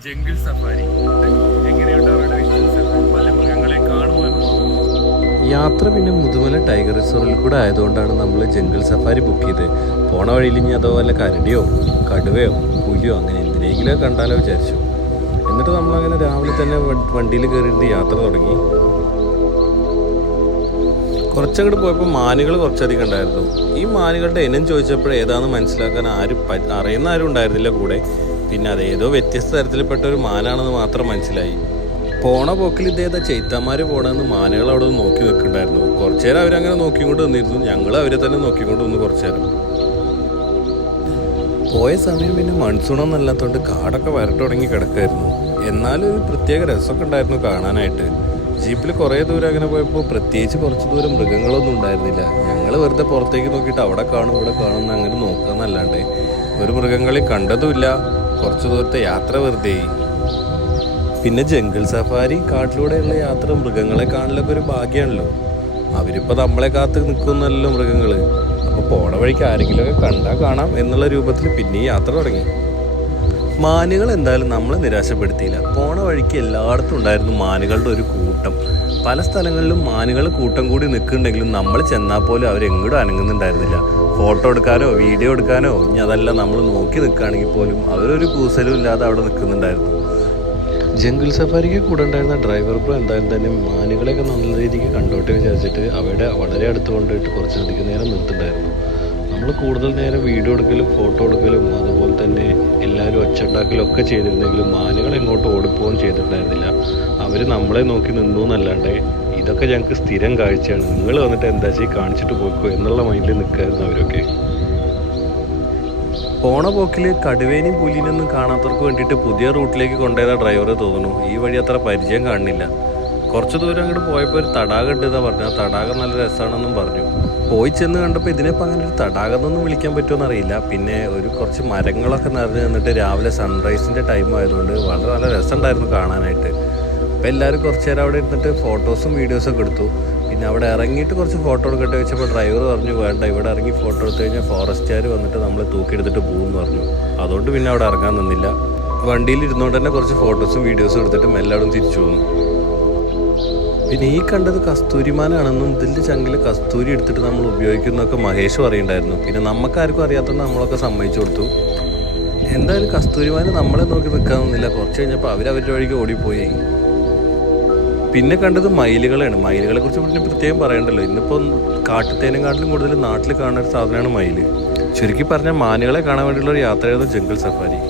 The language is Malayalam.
ജംഗിൾ സഫാരി എങ്ങനെയുണ്ട് അവരുടെ വിഷ്വൽസ് പല മൃഗങ്ങളെ കാണുവാനും. യാത്ര പിന്നെ മുതുമല ടൈഗർ റിസർവിൽ കൂടെ ആയതുകൊണ്ടാണ് നമ്മൾ ജംഗിൾ സഫാരി ബുക്ക് ചെയ്ത് പോണ വഴിയിൽ ഇനി അതോ വല്ല കരടിയോ കടുവയോ പുലിയോ അങ്ങനെ എന്തിനെങ്കിലും കണ്ടാലോ വിചാരിച്ചു. എന്നിട്ട് നമ്മളങ്ങനെ രാവിലെ തന്നെ വണ്ടിയിൽ കയറിയിട്ട് യാത്ര തുടങ്ങി. കുറച്ചങ്ങോട്ട് പോയപ്പോൾ മാനുകൾ കുറച്ചധികം ഉണ്ടായിരുന്നു. ഈ മാനുകളുടെ ഇനം ചോദിച്ചപ്പോൾ ഏതാണെന്ന് മനസ്സിലാക്കാൻ അറിയുന്ന ആരും ഉണ്ടായിരുന്നില്ല കൂടെ. പിന്നെ അത് ഏതോ വ്യത്യസ്ത തരത്തിൽപ്പെട്ട ഒരു മാനാണെന്ന് മാത്രം മനസ്സിലായി. പോണ പോക്കിൽ ഇതേതാ ചെയ്ത്താന്മാർ പോണെന്ന് മാനുകൾ അവിടെ നിന്ന് നോക്കി നിൽക്കുന്നുണ്ടായിരുന്നു. കുറച്ചു നേരം അവരങ്ങനെ നോക്കിക്കൊണ്ട് നിന്നിരുന്നു. ഞങ്ങൾ അവരെ തന്നെ നോക്കിക്കൊണ്ട് വന്നു കുറച്ചു നേരം. പോയ സമയം പിന്നെ മൺസൂണൊന്നല്ലാത്തതുകൊണ്ട് കാടൊക്കെ വരട്ട് തുടങ്ങി കിടക്കായിരുന്നു. എന്നാലും ഒരു പ്രത്യേക രസമൊക്കെ ഉണ്ടായിരുന്നു കാണാനായിട്ട്. ജീപ്പിൽ കുറേ ദൂരം അങ്ങനെ പോയപ്പോൾ പ്രത്യേകിച്ച് കുറച്ച് ദൂരം മൃഗങ്ങളൊന്നും ഉണ്ടായിരുന്നില്ല. ഞങ്ങൾ വെറുതെ പുറത്തേക്ക് നോക്കിയിട്ട് അവിടെ കാണും ഇവിടെ കാണുമെന്ന് അങ്ങനെ നോക്കുകയെന്നല്ലാണ്ട് ഒരു മൃഗങ്ങളെ കണ്ടതുമില്ല. കുറച്ച് ദൂരത്തെ യാത്ര വെറുതെ. പിന്നെ ജംഗിൾ സഫാരി കാട്ടിലൂടെയുള്ള യാത്ര മൃഗങ്ങളെ കാണലൊക്കെ ഒരു ഭാഗ്യമാണല്ലോ. അവരിപ്പോൾ നമ്മളെ കാത്ത് നിൽക്കുന്നല്ലോ മൃഗങ്ങൾ. അപ്പോൾ പോണ വഴിക്ക് ആരെങ്കിലുമൊക്കെ കണ്ടാൽ കാണാം എന്നുള്ള രൂപത്തിൽ പിന്നെ യാത്ര തുടങ്ങി. മാനുകൾ എന്തായാലും നമ്മളെ നിരാശപ്പെടുത്തിയില്ല. പോണ വഴിക്ക് എല്ലായിടത്തും ഉണ്ടായിരുന്നു മാനുകളുടെ ഒരു കൂട്ടം. പല സ്ഥലങ്ങളിലും മാനുകൾ കൂട്ടം കൂടി നിൽക്കുന്നുണ്ടെങ്കിലും നമ്മൾ ചെന്നാൽ പോലും അവരെങ്ങോട്ടും അനങ്ങുന്നുണ്ടായിരുന്നില്ല. ഫോട്ടോ എടുക്കാനോ വീഡിയോ എടുക്കാനോ ഇനി അതല്ല നമ്മൾ നോക്കി നിൽക്കുകയാണെങ്കിൽ പോലും അവരൊരു കൂസലും ഇല്ലാതെ അവിടെ നിൽക്കുന്നുണ്ടായിരുന്നു. ജംഗിൾ സഫാരിക്ക് കൂടെ ഉണ്ടായിരുന്ന ഡ്രൈവർ ബ്രോ എന്തായാലും തന്നെ മാനുകളെയൊക്കെ നല്ല രീതിക്ക് കണ്ടോട്ടെ വിചാരിച്ചിട്ട് അവിടെ വളരെ അടുത്ത് കൊണ്ടുപോയിട്ട് കുറച്ചധികം നേരം നിർത്തുന്നുണ്ടായിരുന്നു. നമ്മൾ കൂടുതൽ നേരം വീഡിയോ എടുക്കലും ഫോട്ടോ എടുക്കലും അതുപോലെ തന്നെ എല്ലാവരും ഒച്ചുണ്ടാക്കലും ഒക്കെ ചെയ്തിരുന്നെങ്കിലും മാനുകൾ എങ്ങോട്ട് ഓടിപ്പോവുകയും ചെയ്തിട്ടുണ്ടായിരുന്നില്ല. അവർ നമ്മളെ നോക്കി നിന്നു എന്നല്ലാണ്ട് ഇതൊക്കെ ഞങ്ങൾക്ക് സ്ഥിരം കാഴ്ചയാണ്, നിങ്ങൾ വന്നിട്ട് എന്താ ചെയ്യും കാണിച്ചിട്ട് പോക്കോ എന്നുള്ള മൈൻഡിൽ നിൽക്കായിരുന്നു അവരൊക്കെ. പോണ പോക്കിൽ കടുവേനെയും പുലിനൊന്നും കാണാത്തവർക്ക് വേണ്ടിയിട്ട് പുതിയ റൂട്ടിലേക്ക് കൊണ്ടുപോയതാ ഡ്രൈവർ തോന്നുന്നു. ഈ വഴി അത്ര പരിചയം കാണുന്നില്ല. കുറച്ച് ദൂരം അങ്ങോട്ട് പോയപ്പോൾ ഒരു തടാകം ഉണ്ടെന്നാണ് പറഞ്ഞു. ആ തടാകം നല്ല രസമാണെന്നും പറഞ്ഞു. പോയി ചെന്ന് കണ്ടപ്പോൾ ഇതിനിപ്പോൾ അങ്ങനെ ഒരു തടാകം എന്നൊന്നും വിളിക്കാൻ പറ്റുമോ എന്നറിയില്ല. പിന്നെ കുറച്ച് മരങ്ങളൊക്കെ നിറഞ്ഞ് നിന്നിട്ട് രാവിലെ സൺറൈസിൻ്റെ ടൈം ആയതുകൊണ്ട് വളരെ നല്ല രസമുണ്ടായിരുന്നു കാണാനായിട്ട്. അപ്പോൾ എല്ലാവരും കുറച്ച് നേരം അവിടെ ഇരുന്നിട്ട് ഫോട്ടോസും വീഡിയോസൊക്കെ എടുത്തു. പിന്നെ അവിടെ ഇറങ്ങിയിട്ട് കുറച്ച് ഫോട്ടോ എടുക്കട്ടെ വെച്ചപ്പോൾ ഡ്രൈവർ പറഞ്ഞു വേണ്ട, ഇവിടെ ഇറങ്ങി ഫോട്ടോ എടുത്തു കഴിഞ്ഞാൽ ഫോറസ്റ്റുകാർ വന്നിട്ട് നമ്മൾ തൂക്കിയെടുത്തിട്ട് പോകുമെന്ന് പറഞ്ഞു. അതുകൊണ്ട് പിന്നെ അവിടെ ഇറങ്ങാൻ നിന്നില്ല. വണ്ടിയിൽ ഇരുന്നുകൊണ്ട് തന്നെ കുറച്ച് ഫോട്ടോസും വീഡിയോസും എടുത്തിട്ടും എല്ലാവരും തിരിച്ചു പോന്നു. പിന്നെ ഈ കണ്ടത് കസ്തൂരിമാനാണെന്നും ഇതിൻ്റെ ചങ്കിൽ കസ്തൂരി എടുത്തിട്ട് നമ്മൾ ഉപയോഗിക്കുന്നതൊക്കെ മഹേഷ് പറയുണ്ടായിരുന്നു. പിന്നെ നമുക്കാർക്കും അറിയാത്തതുകൊണ്ട് നമ്മളൊക്കെ സമ്മതിച്ചു കൊടുത്തു. എന്തായാലും കസ്തൂരിമാൻ നമ്മളെ നോക്കി നിൽക്കാമെന്നില്ല. കുറച്ച് കഴിഞ്ഞപ്പോൾ അവരവരുടെ വഴിക്ക് ഓടിപ്പോയി. പിന്നെ കണ്ടത് മയിലുകളാണ്. മയിലുകളെ കുറിച്ച് പിന്നെ പ്രത്യേകം പറയണ്ടല്ലോ. ഇന്നിപ്പോൾ കാട്ടുതേനെക്കാട്ടിലും കൂടുതൽ നാട്ടിൽ കാണുന്ന ഒരു സാധനമാണ് മയിൽ. ചുരുക്കി പറഞ്ഞാൽ മാനുകളെ കാണാൻ വേണ്ടിയുള്ള ഒരു യാത്രയായിരുന്നു ജംഗിൾ സഫാരി.